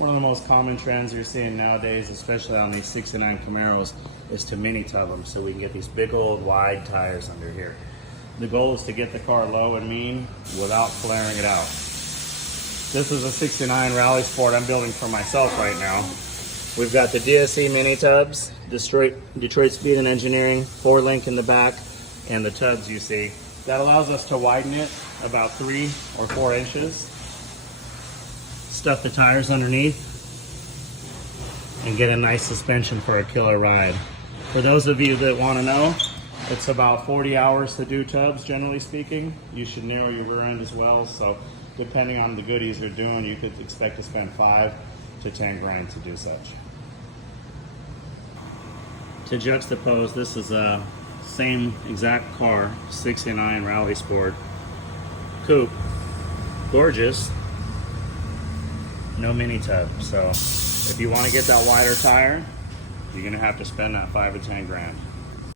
One of the most common trends you're seeing nowadays, especially on these 69 Camaros, is to mini tub them so we can get these big old wide tires under here. The goal is to get the car low and mean without flaring it out. This is a 69 Rally Sport I'm building for myself right now. We've got the DSC mini tubs, Detroit Speed and Engineering, 4-link in the back, and the tubs you see. That allows us to widen it about 3 or 4 inches. Stuff the tires underneath and get a nice suspension for a killer ride. For those of you that want to know, it's about 40 hours to do tubs, generally speaking. You should narrow your rear end as well, so depending on the goodies you're doing, you could expect to spend 5 to 10 grand to do such. To juxtapose, this is a same exact car, 69 Rally Sport coupe, gorgeous. No mini tub. So if you want to get that wider tire, you're going to have to spend that 5 to 10 grand.